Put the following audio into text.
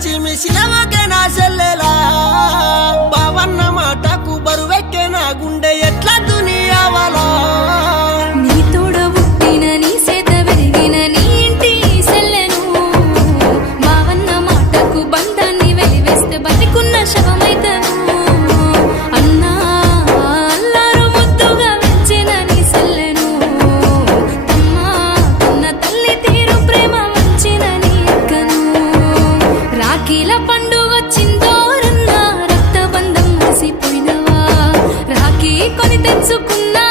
Chimichilaba. తెచ్చుకున్నా